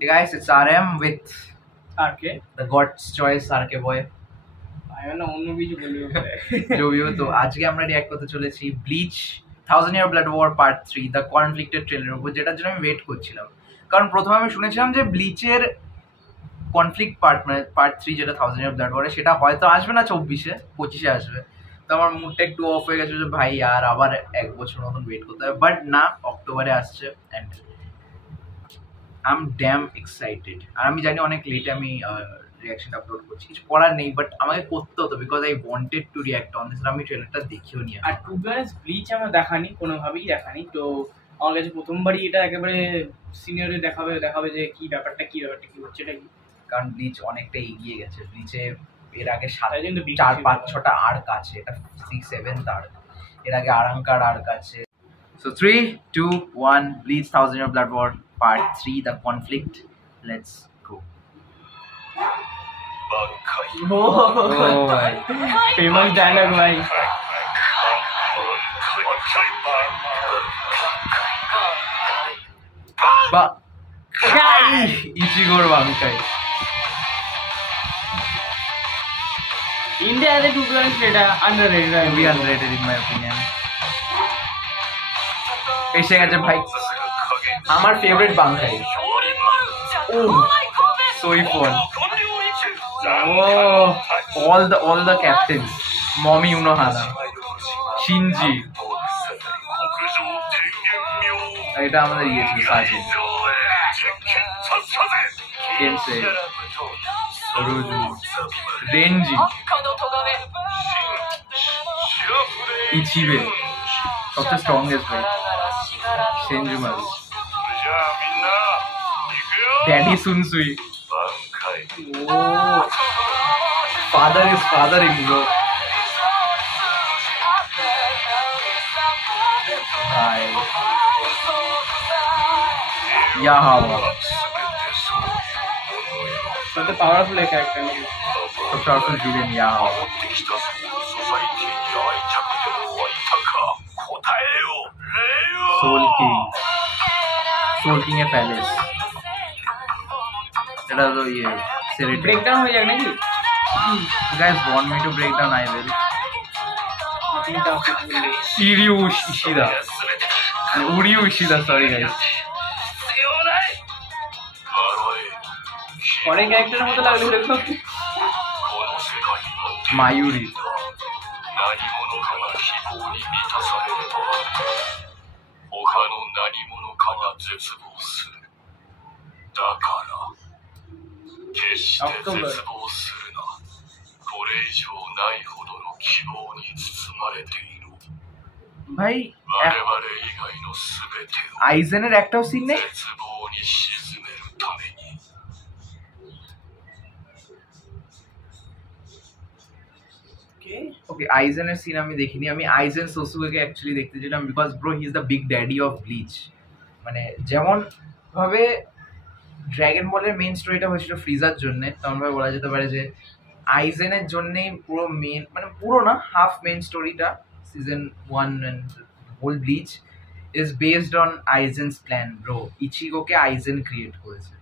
Hey guys, it's RM with RK. the God's Choice RK boy. অন্য কিছু বলবি Review. তো আজকে আমরা রিঅ্যাক্ট করতে চলেছি Bleach 1000 Year Blood War part 3 the conflicted ট্রেলারের উপর, যেটার জন্য আমি ওয়েট করছিলাম। কারণ প্রথমে আমি শুনেছিলাম যে ব্লিচের কনফ্লিক্ট পার্ট মানে পার্ট 3 যেটা 1000 Year Blood War সেটা হয়তো আসবে না 25-এ আসবে। তো আমার মুডটা একটু অফ হয়ে গেছে যে ভাই আর আবার এক বছর মতন ওয়েট করতে হবে, বাট না, অক্টোবরে আসছে and I am damn excited. আর আমি জানি অনেক লেটে আমি রিয়াকশন আপলোড করছি, কিছু করার নেই, বাট আমাকে করতে হতো because I wanted to react on this. আমি ট্রেলারটা দেখিও নি। আর টু গাইস ব্লিচ আমার দেখানি, কোনোভাবেই দেখানি। তো আমার কাছে প্রথমবারই এটা একেবারে সিনিয়রে দেখাবে যে কি ব্যাপারটা কি হচ্ছে এটা কি। কারণ ব্লিচ অনেকটা এগিয়ে গেছে। ব্লিচে এর আগে তাই জন্য Bleach 4-5-6টা আর্ক আছে, এটা 6-7th আর্ক। এর আগে আরাঙ্কার আর্ক আছে। So 3, 2, 1 Bleach 1000 Year Blood War part 3 the conflict. Let's go. ভাই ফেমাস ডায়লগ ভাই। বা ইচিগোর বাংকাই। ইন্ডিয়াতে টু গাইস এটা আন্ডাররেটেড, খুবই আন্ডাররেটেড ইন মাই অপিনিয়ন। এসে গেছে ভাই আমার ফেভারিট বাংকাই। ও Soifon, all the captains, Momi Unohana, Shinji, এটা আমাদের ইয়ে ছিল সাজিন, কেনসে, রুজু, রেনজি, ইচিবে, সবচেয়ে স্ট্রংগেস্ট ভাই, Senjumaru, daddy Shunsui. Father is fathering, bro. Hi. Yahawa. সবচেয়ে পাওয়ারফুল ক্যারেক্টার নাকি? So powerful villain Yahawa. Soul King এর প্যালেস। এটা তো ইয়ে সেরিট ব্রেকডাউন হয়ে যাক নাকি? You guys want me to break down? I will. Shiryu Ishida. Uryu Ishida, sorry guys. পরে ক্যারেক্টারের মতো লাগলো দেখো। Mayuri. অক্টোবর। ভাই আইজেনের একটাও সিন নেই। ওকে, আইজেনের সিন আমি দেখিনি। আমি আইজেন সোসুকে অ্যাকচুয়ালি দেখতে চাইলাম because bro he is the big daddy of bleach. মানে যেমন ভাবে ড্র্যাগন বলের মেইন স্টোরিটা হয়েছিল ফ্রিজার জন্য, তেমনভাবে বলা যেতে পারে যে আইজেনের জন্যেই পুরো মেইন, মানে পুরো না, হাফ মেইন স্টোরিটা season 1 and whole Bleach is based on Aizen's plan. Bro ইচিগোকে আইজেন ক্রিয়েট করেছে,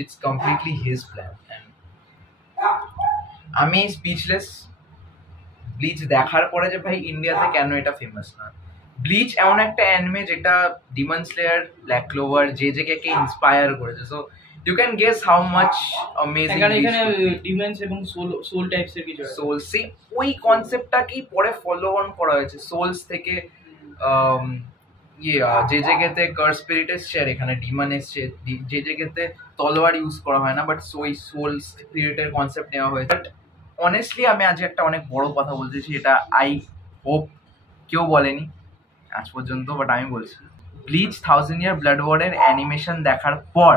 ইটস কমপ্লিটলি হিজ প্ল্যান। আমি স্পিচলেস ব্লিচ দেখার পরে যে ভাই ইন্ডিয়াতে কেন এটা ফেমাস না। ব্লিচ এমন একটা অ্যানিমে যেটা Demon Slayer, Black Clover, JJK inspire করেছে। So you can guess how much amazing. এখানে ডিমেন্স এবং সোল টাইপস এর কিছু আছে। সোল সেম ওই কনসেপ্টটাকেই পরে ফলো অন করা হয়েছে। সোলস থেকে জেজেকেতে কার্স স্পিরিট এসছে, আর এখানে ডিমন এসছে। জেজেকেতে তলোয়ার ইউজ করা হয় না, বাট ওই সোল স্পিরিটের কনসেপ্ট নেওয়া হয়েছে। বাট অনেস্টলি আমি আজ একটা অনেক বড় কথা বলতেছি, এটা আই হোপ কেউ বলেনি আজ পর্যন্ত, বাট আমি বলছি ব্লিচ 1000 Year Blood War এর অ্যানিমেশন দেখার পর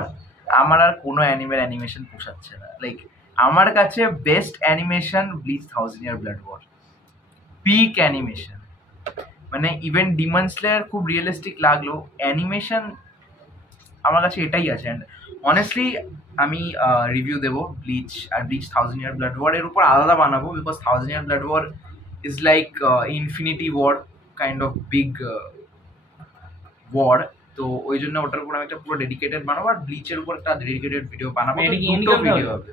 আমার আর কোনো অ্যানিমেশন পোষাচ্ছে না। লাইক আমার কাছে best animation Bleach 1000 Year Blood War, peak animation. মানে ইভেন ডিমন স্লেয়ার খুব রিয়েলিস্টিক লাগলো, অ্যানিমেশন আমার কাছে এটাই আছে। অ্যান্ড অনেস্টলি আমি রিভিউ দেবো ব্লিচ আর ব্লিচ 1000 Year Blood War এর উপর আলাদা বানাবো, because 1000 Year Blood War is like Infinity War kind of big war. তো ওই জন্য ওটার উপর আমি একটা পুরো ডেডিকেটেড বানাবো, আর ব্লিচের উপর একটা ডেডিকেটেড ভিডিও বানাবো। এটা কি দুটো end game ভিডিও হবে।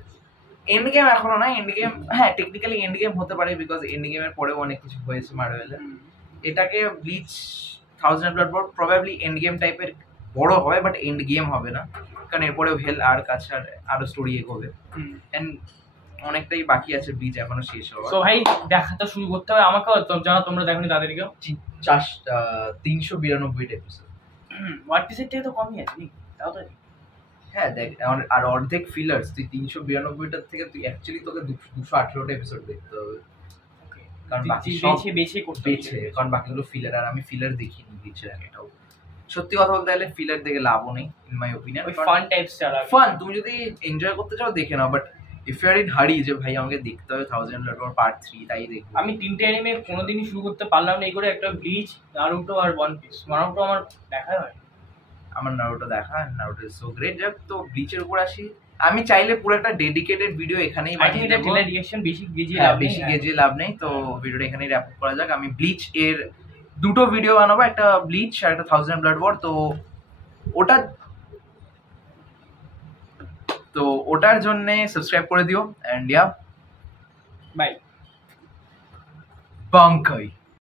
এন্ড গেম এখনো না, এন্ড গেম হ্যাঁ টেকনিক্যালি এন্ড গেম হতে পারে, বিকজ এন্ড গেমের পরেও অনেক কিছু হয়েছে মার্ভেলের। এটাকে ব্লিচ 1000 ব্লাড বল প্রবাবলি এন্ড গেম টাইপের বড় হবে, বাট এন্ড গেম হবে না, কারণ এরপরেও হেল আর কাছে আরো স্টোরি এগোবে, এন্ড অনেকটাই বাকি আছে ব্লিচ এখনো শেষ হওয়ার। তো ভাই দেখা তো শুরু করতে হবে আমাকেও, যারা তোমরা দেখোনি তাদেরকেও। 392 এপিসোড। ওয়ান পিসের থেকে তো কমই আছে নাকি? তাও তো হ্যাঁ দেখ, আর অর্ধেক ফিলার্স, তুই 392টার থেকে তুই অ্যাকচুয়ালি তোকে 218টা এপিসোড দেখতে হবে, কারণ বাকি সব বেছে করতে বেছে, কারণ বাকিগুলো ফিলার, আর আমি ফিলার দেখিনি ব্লিচের আগেটাও। সত্যি কথা বলতে গেলে ফিলার দেখে লাভও নেই ইন মাই ওপিনিয়ন। ওই ফান টাইপস ছাড়া ফান তুমি যদি এনজয় করতে চাও দেখে নাও, but if you are in hurry যে ভাই আমাকে দেখতে হবে 1000 ব্লাড বল পার্ট 3, তাই দেখবো। আমি 3টে অ্যানিমে কোনোদিনই শুরু করতে পারলাম না, এই করে একটা ব্লিচ, নারুটো আর ওয়ান পিস। নারুটো আমার দেখাই হয়, আমার নারুটো দেখা, নারুটো ইজ সো গ্রেট। যাক, তো ব্লিচের উপর আসি। আমি চাইলে পুরো একটা ডেডিকেটেড ভিডিও এখানেই বানিয়ে দেব, ট্রেলার রিঅ্যাকশন বেশি গেজিয়ে লাভ নেই, তো ভিডিওটা এখানেই র‍্যাপ করা যাক। আমি ব্লিচ এর দুটো ভিডিও বানাবো, একটা ব্লিচ আর একটা 1000 ব্লাড ওয়ার। তো ওটার জন্য সাবস্ক্রাইব করে দিও, এন্ড ইয়া বাই বাংকাই।